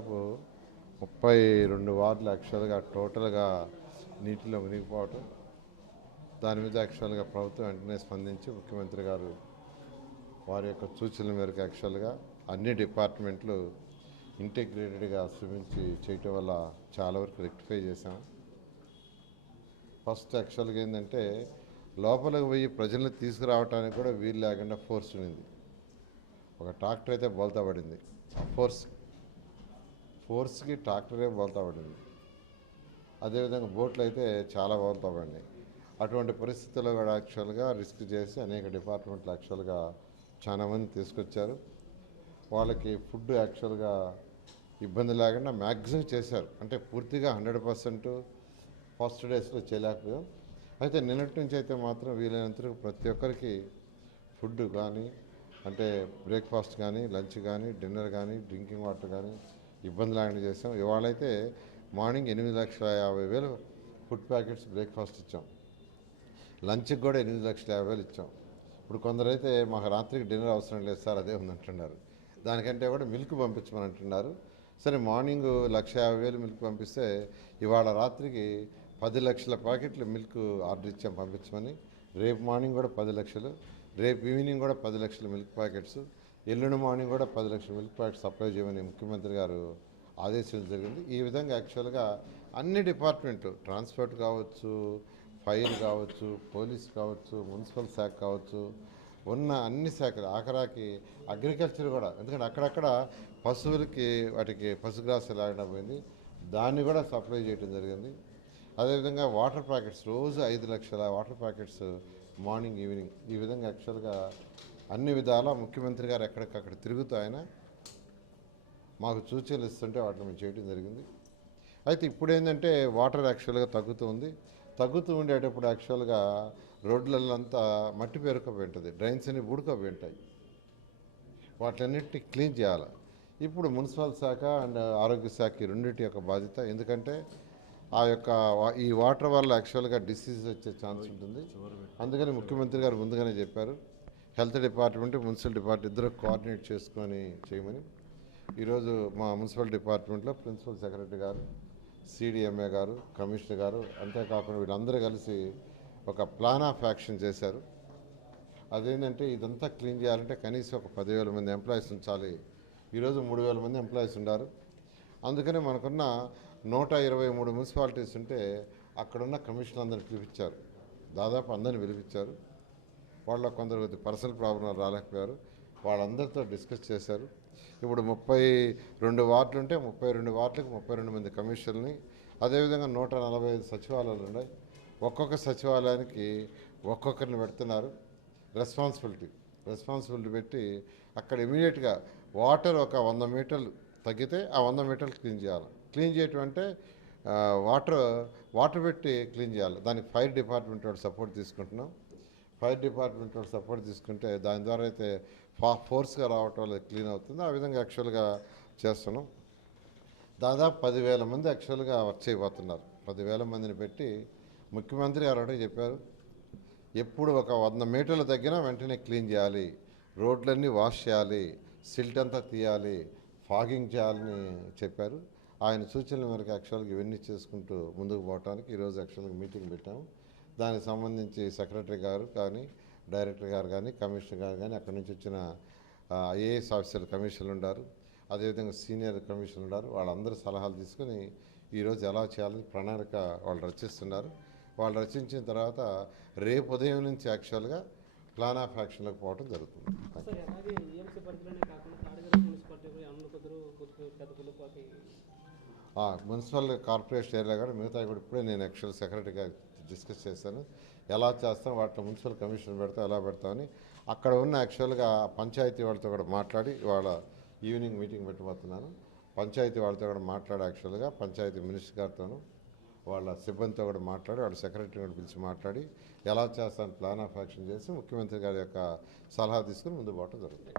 దాదాపు 32 వార్డులు యాక్చువల్గా టోటల్గా నీటిలో మునిగిపోవటం. దాని మీద యాక్చువల్గా ప్రభుత్వం వెంటనే స్పందించి ముఖ్యమంత్రి గారు వారి యొక్క సూచనల మేరకు యాక్చువల్గా అన్ని డిపార్ట్మెంట్లు ఇంటిగ్రేటెడ్గా శ్రమించి చేయటం వల్ల చాలా వరకు రెక్టిఫై చేశాం. ఫస్ట్ యాక్చువల్గా ఏంటంటే లోపలికి పోయి ప్రజలను తీసుకురావడానికి కూడా వీలు లేకుండా ఫోర్స్ ఉంది. ఒక ట్రాక్టర్ అయితే బోల్తా పడింది. ఫోర్స్కి ట్రాక్టరే బోల్తా పడింది. అదేవిధంగా బోట్లు అయితే చాలా బోల్తా పడినాయి. అటువంటి పరిస్థితుల్లో కూడా యాక్చువల్గా రిస్క్ చేసి అనేక డిపార్ట్మెంట్లు యాక్చువల్గా చాలామంది తీసుకొచ్చారు. వాళ్ళకి ఫుడ్ యాక్చువల్గా ఇబ్బంది లేకుండా మ్యాక్సిమం చేశారు. అంటే పూర్తిగా 100% ఫస్ట్ డేస్లో చేయలేకపోయాం. అయితే నిన్నటి నుంచి అయితే మాత్రం వీలైనంత ప్రతి ఒక్కరికి ఫుడ్ కానీ అంటే బ్రేక్ఫాస్ట్ కానీ లంచ్ కానీ డిన్నర్ కానీ డ్రింకింగ్ వాటర్ కానీ ఇబ్బంది లేకుండా చేసాం. ఇవాళైతే మార్నింగ్ 8,50,000 ఫుడ్ ప్యాకెట్స్ బ్రేక్ఫాస్ట్ ఇచ్చాం. లంచ్కి కూడా 8,50,000 ఇచ్చాం. ఇప్పుడు కొందరైతే మాకు రాత్రికి డిన్నర్ అవసరం లేదు సార్, అదే ఉందంటున్నారు. దానికంటే కూడా మిల్క్ పంపించమని అంటున్నారు. సరే, మార్నింగ్ 1,50,000 మిల్క్ పంపిస్తే ఇవాళ రాత్రికి 10 లక్షల ప్యాకెట్లు మిల్క్ ఆర్డర్ ఇచ్చాం పంపించమని. రేపు మార్నింగ్ కూడా 10 లక్షలు, రేపు ఈవినింగ్ కూడా 10 లక్షల మిల్క్ ప్యాకెట్స్, ఎల్లుండి మార్నింగ్ కూడా 10 లక్షల మిల్క్ ప్యాకెట్స్ సప్లై చేయమని ముఖ్యమంత్రి గారు ఆదేశాలు జరిగింది. ఈ విధంగా యాక్చువల్గా అన్ని డిపార్ట్మెంట్లు, ట్రాన్స్పోర్ట్ కావచ్చు, ఫైర్ కావచ్చు, పోలీస్ కావచ్చు, మున్సిపల్ శాఖ కావచ్చు, ఉన్న అన్ని శాఖలు, ఆఖరాకి అగ్రికల్చర్ కూడా, ఎందుకంటే అక్కడక్కడ పశువులకి వాటికి పశుగ్రాసం లేకుండా పోయింది, దాన్ని కూడా సప్లై చేయడం జరిగింది. అదేవిధంగా వాటర్ ప్యాకెట్స్ రోజు 5 లక్షల వాటర్ ప్యాకెట్స్ మార్నింగ్ ఈవినింగ్, ఈ విధంగా యాక్చువల్గా అన్ని విధాల ముఖ్యమంత్రి గారు ఎక్కడికక్కడ తిరుగుతూ ఆయన మాకు సూచనలు ఇస్తుంటే వాటిని మేము చేయడం జరిగింది. అయితే ఇప్పుడు ఏంటంటే వాటర్ యాక్చువల్గా తగ్గుతూ ఉండేటప్పుడు యాక్చువల్గా రోడ్లంతా మట్టి పేరుకపోయి ఉంటుంది, డ్రైన్స్ అన్ని బూడుకపోయి ఉంటాయి. వాటిలన్నింటినీ క్లీన్ చేయాలి. ఇప్పుడు మున్సిపల్ శాఖ అండ్ ఆరోగ్య శాఖ రెండింటి యొక్క బాధ్యత. ఎందుకంటే ఈ వాటర్ వల్ల యాక్చువల్గా డిసీజ్ వచ్చే ఛాన్స్ ఉంటుంది. అందుకని ముఖ్యమంత్రి గారు ముందుగానే చెప్పారు, హెల్త్ డిపార్ట్మెంట్ మున్సిపల్ డిపార్ట్మెంట్ ఇద్దరు కోఆర్డినేట్ చేసుకొని చేయమని. ఈరోజు మా మున్సిపల్ డిపార్ట్మెంట్లో ప్రిన్సిపల్ సెక్రటరీ గారు, సిడిఎంఏ గారు, కమిషనర్ గారు, అంతేకాకుండా వీళ్ళందరూ కలిసి ఒక ప్లాన్ ఆఫ్ యాక్షన్ చేశారు. అదేంటంటే ఇదంతా క్లీన్ చేయాలంటే కనీసం ఒక 10,000 మంది ఎంప్లాయీస్ ఉంచాలి. ఈరోజు 3,000 మంది ఎంప్లాయీస్ ఉన్నారు. అందుకనే మనకున్న 123 మున్సిపాలిటీస్ ఉంటే అక్కడున్న కమిషనర్ అందరిని పిలిపించారు, దాదాపు అందరిని పిలిపించారు. వాళ్ళ కొందరు పర్సనల్ ప్రాబ్లం రాలేకపోయారు, వాళ్ళందరితో డిస్కస్ చేశారు. ఇప్పుడు 32 వార్డులు ఉంటే 32 వార్డులకు 32 మంది కమిషనర్ని, అదేవిధంగా 145 సచివాలయాలు ఉన్నాయి. ఒక్కొక్క సచివాలయానికి ఒక్కొక్కరిని పెడుతున్నారు. రెస్పాన్సిబిలిటీ పెట్టి అక్కడ ఇమీడియట్గా వాటర్ ఒక 100 మీటర్లు తగ్గితే ఆ 100 మీటర్లు క్లీన్ చేయాలి. క్లీన్ చేయటం అంటే వాటర్ పెట్టి క్లీన్ చేయాలి. దానికి ఫైర్ డిపార్ట్మెంట్ వాళ్ళు సపోర్ట్ తీసుకుంటున్నాం. ఫైర్ డిపార్ట్మెంట్ వాళ్ళు సపోర్ట్ తీసుకుంటే దాని ద్వారా అయితే ఫోర్స్గా రావటం వల్ల క్లీన్ అవుతుంది. ఆ విధంగా యాక్చువల్గా చేస్తున్నాం. దాదాపు 10,000 మంది యాక్చువల్గా వర్క్ చేయబోతున్నారు. 10,000 మందిని పెట్టి ముఖ్యమంత్రి గారు ఒకటే చెప్పారు, ఎప్పుడు ఒక 100 మీటర్లు తగ్గినా వెంటనే క్లీన్ చేయాలి, రోడ్లన్నీ వాష్ చేయాలి, సిల్ట్ అంతా తీయాలి, ఫాగింగ్ చేయాలని చెప్పారు. ఆయన సూచనల మేరకు యాక్చువల్గా ఇవన్నీ చేసుకుంటూ ముందుకు పోవడానికి ఈరోజు యాక్చువల్గా మీటింగ్ పెట్టాము. దానికి సంబంధించి సెక్రటరీ గారు కానీ, డైరెక్టర్ గారు కానీ, కమిషనర్ గారు కానీ, అక్కడి నుంచి వచ్చిన ఐఏఎస్ ఆఫీసర్ కమిషనర్లు ఉన్నారు, అదేవిధంగా సీనియర్ కమిషనర్ ఉన్నారు. వాళ్ళందరూ సలహాలు తీసుకుని ఈరోజు ఎలా చేయాలని ప్రణాళిక వాళ్ళు రచిస్తున్నారు. వాళ్ళు రచించిన తర్వాత రేపు ఉదయం నుంచి యాక్చువల్గా ప్లాన్ ఆఫ్ యాక్షన్లోకి పోవడం జరుగుతుంది. మున్సిపల్ కార్పొరేషన్ ఏరియా కూడా మిగతా కూడా ఇప్పుడే నేను యాక్చువల్ సెక్రటరీగా డిస్కస్ చేశాను. ఎలా చేస్తాం, వాటిలో మున్సిపల్ కమిషన్ పెడతాం, ఎలా పెడతామని. అక్కడ ఉన్న యాక్చువల్గా పంచాయతీ వాళ్ళతో కూడా మాట్లాడి ఇవాళ ఈవినింగ్ మీటింగ్ పెట్టబోతున్నాను. పంచాయతీ వాళ్ళతో కూడా మాట్లాడి యాక్చువల్గా పంచాయతీ మినిస్టర్ గారితోనూ వాళ్ళ సిబ్బందితో కూడా మాట్లాడి వాళ్ళ సెక్రటరీ కూడా పిలిచి మాట్లాడి ఎలా చేస్తాను ప్లాన్ ఆఫ్ యాక్షన్ చేసి ముఖ్యమంత్రి గారి యొక్క సలహా తీసుకుని ముందు పోవటం జరుగుతుంది.